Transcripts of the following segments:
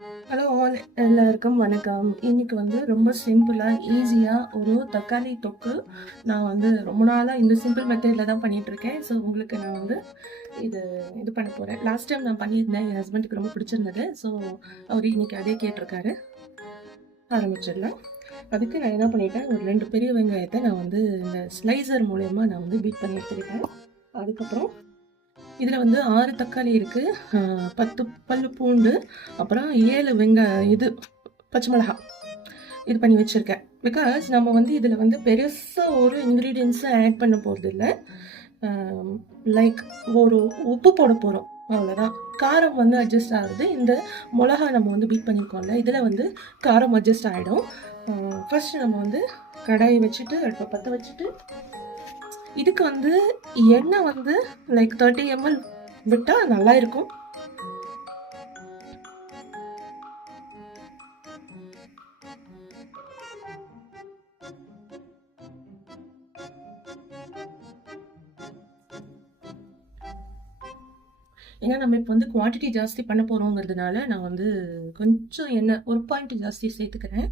Hello all, எல்லாருக்கும் வணக்கம். இன்னைக்கு வந்து ரொம்ப சிம்பிளாக ஈஸியாக ஒரு தக்காளி தொக்கு நான் வந்து ரொம்ப நாளாக இந்த சிம்பிள் மெத்தடில் தான் பண்ணிகிட்ருக்கேன். ஸோ உங்களுக்கு நான் வந்து இது இது பண்ண போகிறேன். லாஸ்ட் டைம் நான் பண்ணியிருந்தேன், என் ஹஸ்பண்டுக்கு ரொம்ப பிடிச்சிருந்தது. ஸோ அவர் இன்னைக்கு அதே கேட்டிருக்காரு. ஆரம்பிச்சிடலாம். அதுக்கு நான் என்ன பண்ணிட்டேன், ஒரு 2 பெரிய வெங்காயத்தை நான் வந்து இந்த ஸ்லைசர் மூலயமா நான் வந்து பீட் பண்ணி எடுத்துக்கிட்டேன். அதுக்கப்புறம் இதில் வந்து 6 தக்காளி இருக்குது, 10 பல்லு பூண்டு, அப்புறம் 7 இது பச்சை மிளகா இது பண்ணி வச்சுருக்கேன். பிகாஸ் நம்ம வந்து இதில் வந்து பெருசாக ஒரு இன்க்ரீடியன்ஸை ஆட் பண்ண போகிறது இல்லை. லைக் ஒரு உப்பு போட போகிறோம், அவ்வளோதான். காரம் வந்து அட்ஜஸ்ட் ஆகுது. இந்த மிளகா நம்ம வந்து பீட் பண்ணியிருக்கோம்ல, இதில் வந்து காரம் அட்ஜஸ்ட் ஆகிடும். ஃபஸ்ட்டு நம்ம வந்து கடாயை வச்சுட்டு அடுப்பை பற்ற வச்சுட்டு இதுக்கு வந்து எண்ணெய் வந்து லைக் 30 ml விட்டால் நல்லா இருக்கும். ஏன்னா நம்ம இப்போ வந்து குவான்டிட்டி ஜாஸ்தி பண்ண போகிறோங்கிறதுனால நான் வந்து கொஞ்சம் எண்ணெய் ஒரு பாயிண்ட் ஜாஸ்தி சேர்த்துக்கிறேன்.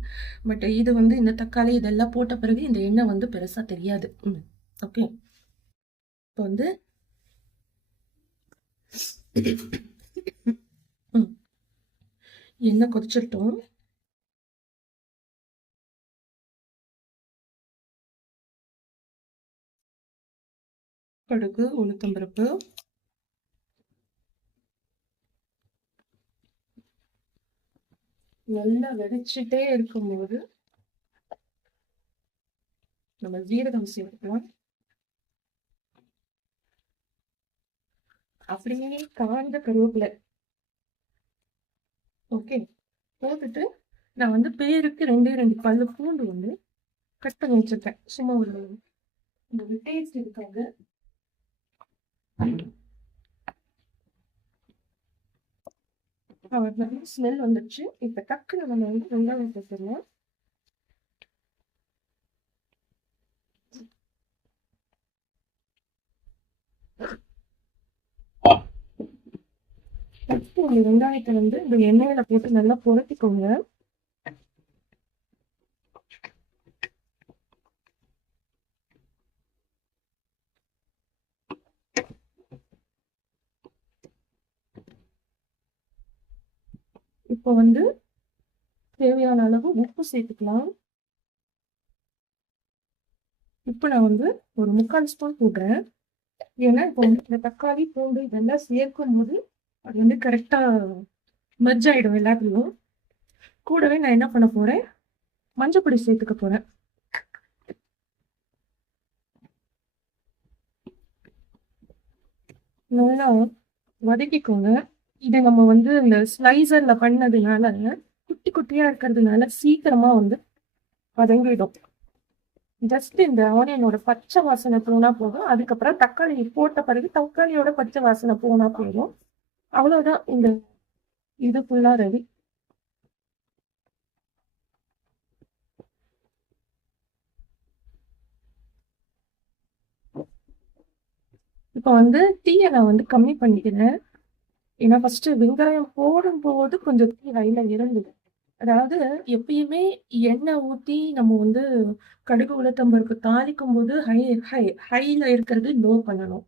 பட் இது வந்து இந்த தக்காளி இதெல்லாம் போட்ட பிறகு இந்த எண்ணெய் வந்து பெருசாக தெரியாது. ஓகே, இப்போ வந்து எண்ணெய் கொதிச்சிட்டோம். கடுகு, உளுத்தம்பருப்பு, நல்லா வெடிச்சுட்டே இருக்கும்போது நம்ம ஜீரகம் சேர்க்கலாம். அப்படியே காய்ந்த கருவேப்பிலை ஓகே போட்டுட்டு நான் வந்து பேருக்கு 2 பல்லு பூண்டு வந்து கட் பண்ணி வச்சிருக்கேன். சும்மா ஒரு டேஸ்ட் இருக்காங்க. அவர் நல்ல ஸ்மெல் வந்துடுச்சு. இப்ப டக்குன்னு நம்ம வந்து வெங்காயம் போட்டுடலாம். ஒரு வெங்காயத்தை வந்து இந்த எண்ணெயில போட்டு நல்லா புரட்டிக்கோங்க. இப்போ வந்து தேவையான அளவு உப்பு சேர்த்துக்கலாம். இப்போ நான் வந்து ஒரு 3/4 ஸ்பூன் போடுறேன். ஏன்னா இப்போ வந்து இந்த தக்காளி பூண்டு இதெல்லாம் சேர்க்கும் போது அது வந்து கரெக்டா மெர்ஜ் ஆயிடும் எல்லாத்துலயும். கூடவே நான் என்ன பண்ண போறேன், மஞ்சள் பொடி சேர்த்துக்க போறேன். நல்லா வதக்கிக்கோங்க. இதை நம்ம வந்து இந்த ஸ்லைசர்ல பண்ணதுனால குட்டி குட்டியா இருக்கிறதுனால சீக்கிரமா வந்து வதங்கிடும். ஜஸ்ட் இந்த ஆனியனோட பச்சை வாசனை போனா போதும். அதுக்கப்புறம் தக்காளி போட்ட பிறகு தக்காளியோட பச்சை வாசனை போனா போதும். அவ்வளவுதான், இந்த இது ஃபுல்லா ரெடி. இப்போ வந்து தீயை நான் வந்து கம்மி பண்ணிக்கிறேன். ஏன்னா ஃபர்ஸ்ட் வெங்காயம் போடும்போது கொஞ்சம் தீ ஹைல இருந்தது. அதாவது எப்பயுமே எண்ணெய் ஊற்றி நம்ம வந்து கடுகு உளுத்தம்பருப்பு தாளிக்கும் போது ஹைல இருக்கிறது லோ பண்ணணும்.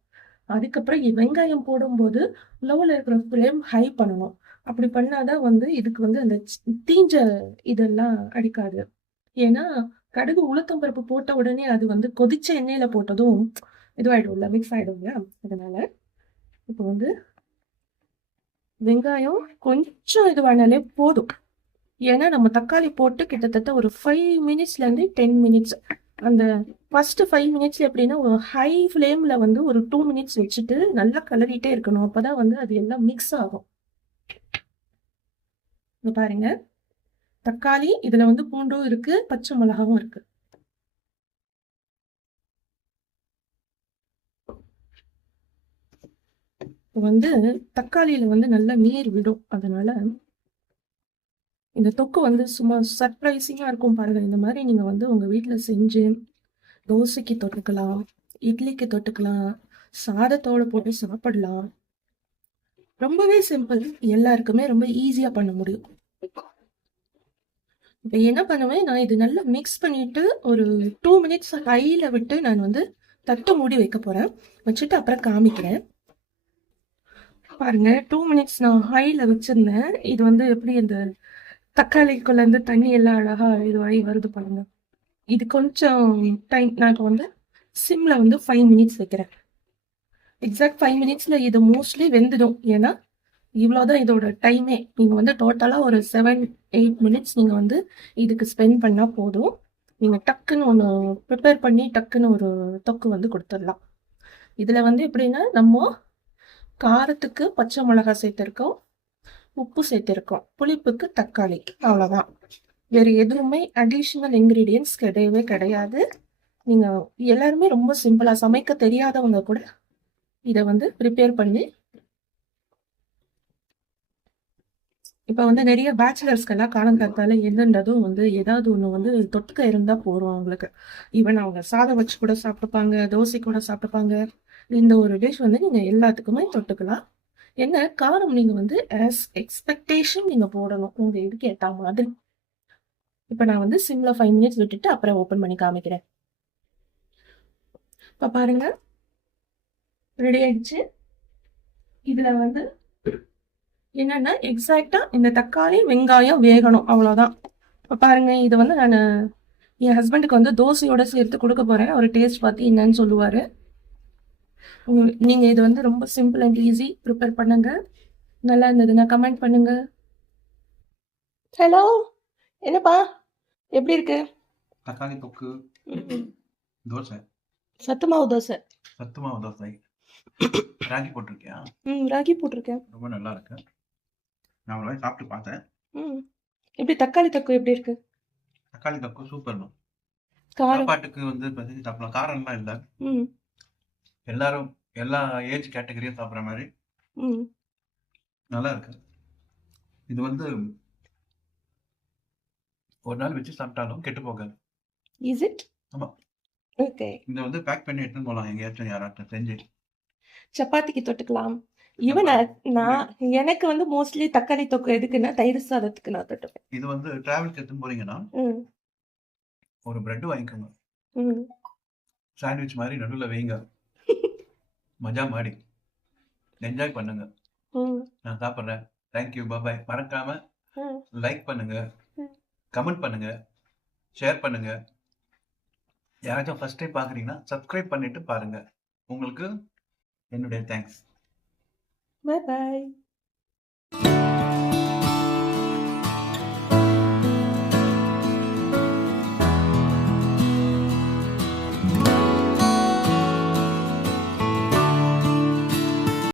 அதுக்கப்புறம் வெங்காயம் போடும்போது லோவில் இருக்கிற ஃப்ளேம் ஹை பண்ணணும். அப்படி பண்ணாதான் வந்து இதுக்கு வந்து அந்த தீஞ்ச இதெல்லாம் அடிக்காது. ஏன்னா கடுகு உளுத்தம்பருப்பு போட்ட உடனே அது வந்து கொதிச்ச எண்ணெயில போட்டதும் இதுவாயிடும்ல, மிக்ஸ் ஆயிடும்ல. அதனால இப்போ வந்து வெங்காயம் கொஞ்சம் இதுவானாலே போதும். ஏன்னா நம்ம தக்காளி போட்டு கிட்டத்தட்ட ஒரு 5 மினிட்ஸ்லேருந்து 10 மினிட்ஸ், அந்த ஃபர்ஸ்ட் 5 மினிட்ஸ்ல எப்படின்னா ஒரு ஹை ஃப்ளேம்ல வந்து ஒரு 2 மினிட்ஸ் வச்சுட்டு நல்லா கிளறிட்டே இருக்கணும். அப்பதான் வந்து அது எல்லாம் மிக்ஸ் ஆகும். இங்க பாருங்க, தக்காளி இதுல வந்து பூண்டும் இருக்கு, பச்சை மிளகாவும் இருக்கு. வந்து தக்காளியில வந்து நல்லா நீர் விடும். அதனால இந்த தொக்கு வந்து சும்மா சர்ப்ரைசிங்கா இருக்கும் பாருங்க. இந்த மாதிரி நீங்க வந்து உங்க வீட்டுல செஞ்சு தோசைக்கு தொட்டுக்கலாம், இட்லிக்கு தொட்டுக்கலாம், சாதத்தோட போட்டு சாப்பிடலாம். ரொம்பவே சிம்பிள், எல்லாருக்குமே ரொம்ப ஈஸியா பண்ண முடியும். இப்ப என்ன பண்ணுவேன், நான் இது நல்லா மிக்ஸ் பண்ணிட்டு ஒரு 2 மினிட்ஸ் ஹைல விட்டு நான் வந்து தட்டு மூடி வைக்க போறேன். வச்சுட்டு அப்புறம் காமிக்கிறேன். பாருங்க 2 மினிட்ஸ் நான் ஹைல வச்சிருந்தேன். இது வந்து எப்படி அந்த தக்காளிக்குள்ள இருந்து தண்ணி எல்லாம் அழகா இதுவாகி வருது பாருங்க. இது கொஞ்சம் டைம் நான் இப்போ வந்து சிம்ல வந்து 5 மினிட்ஸ் வைக்கிறேன். எக்ஸாக்ட் 5 மினிட்ஸ்ல இது மோஸ்ட்லி வெந்துடும். ஏன்னா இவ்வளோதான் இதோட டைமே. நீங்க வந்து டோட்டலா ஒரு 7, 8 மினிட்ஸ் நீங்க வந்து இதுக்கு ஸ்பெண்ட் பண்ணா போதும். நீங்க டக்குன்னு ஒண்ணு ப்ரிப்பேர் பண்ணி டக்குன்னு ஒரு தொக்கு வந்து குடுத்துடலாம். இதுல வந்து எப்படின்னா, நம்ம காரத்துக்கு பச்சை மிளகாய் சேர்த்திருக்கோம், உப்பு சேர்த்திருக்கோம், புளிப்புக்கு தக்காளி. அவ்வளோதான். வேற எதுவுமே அடிஷனல் இன்கிரீடியன்ட்ஸ் கிடையவே கிடையாது. நீங்க எல்லாருமே ரொம்ப சிம்பிளா சமைக்க தெரியாதவங்க கூட இத வந்து ப்ரிப்பேர் பண்ணி இப்ப வந்து நிறைய பேச்சுலர்ஸ்க்கெல்லாம் காலங்காத்தால எழுந்ததும் வந்து ஏதாவது ஒண்ணு வந்து தொட்டுக்க இருந்தா போதும் அவங்களுக்கு. ஈவன் அவங்க சாதம் வச்சு கூட சாப்பிட்டுப்பாங்க, தோசை கூட சாப்பிட்டுப்பாங்க. இந்த ஒரு டிஷ் வந்து நீங்க எல்லாத்துக்குமே தொட்டுக்கலாம். என்ன காரம் நீங்க வந்து ஆஸ் எக்ஸ்பெக்டேஷன் நீங்க போடணும். உங்க இதுக்கு ஏத்த மாதிரி. இப்ப நான் வந்து சிம்ல 5 மினிட்ஸ் விட்டுட்டு அப்புறம் ஓப்பன் பண்ணி காமிக்கிறேன். இப்ப பாருங்க ரெடி ஆயிடுச்சு. இதுல வந்து என்னன்னா எக்ஸாக்டா இந்த தக்காளி, வெங்காயம் வேகணும். அவ்வளவுதான். இப்ப பாருங்க இது வந்து நான் என் ஹஸ்பண்டுக்கு வந்து தோசையோட சேர்த்து கொடுக்க போறேன். அவர் டேஸ்ட் பார்த்து என்னன்னு சொல்லுவாரு. நீங்க இது வந்து ரொம்ப சிம்பிள் அண்ட் ஈஸி. ப்ரிப்பேர் பண்ணுங்க. நல்லா இருந்ததுன்னா கமெண்ட் பண்ணுங்க. ஹலோ, என்னப்பா எப்படி இருக்கு? தக்காளி தொக்கு, தோசை, சத்து மாவு தோசை. சத்து மாவு தோசை, ராகி போட்டிருக்கியா? ராகி போட்டிருக்கேன். ரொம்ப நல்லா இருக்கு. நான் ஒரு வாட்டி சாப்பிட்டு பார்த்தேன். எப்படி தக்காளி தொக்கு எப்படி இருக்கு? தக்காளி தொக்கு சூப்பர் தான். காரம் சாப்பாட்டுக்கு வந்து பசங்க சாப்பிடலாம். காரம்லாம் இல்லை. எல்லாரும் எல்லா ஏஜ் கேட்டகரியும் சாப்பிட்ற மாதிரி நல்லா இருக்கு. இது வந்து ஒரு நாள் வச்சு சாப்பிட்டாலும் கெட்டு போகாது. Is it? ஆமா. ஓகே. இதை வந்து பேக் பண்ணி எடுத்துன்னு போகலாம் எங்கேயாச்சும் யாராச்சும் செஞ்சு. சப்பாத்திக்கு தொட்டுக்கலாம். ஈவன் நான் எனக்கு வந்து மோஸ்ட்லி தக்காளி தொக்கு எதுக்குன்னா தயிர் சாதத்துக்கு நான் தொட்டுப்பேன். இது வந்து டிராவல்க்கு எடுத்துன்னு போறீங்கன்னா ஒரு பிரெட் வாங்கிக்கோங்க. சாண்ட்விச் மாதிரி நடுவில் வைங்க. மஜா மாடி என்ஜாய் பண்ணுங்க. நான் சாப்பிட்றேன். தேங்க்யூ, பாய். மறக்காம லைக் பண்ணுங்க, கமெண்ட் பண்ணுங்க, ஷேர் பண்ணுங்க. யாராச்சும் ஃபர்ஸ்ட் டைம் பார்க்குறீங்கன்னா சப்ஸ்கிரைப் பண்ணிட்டு பாருங்க. உங்களுக்கு என்னுடைய தேங்க்ஸ். பாய் பாய்.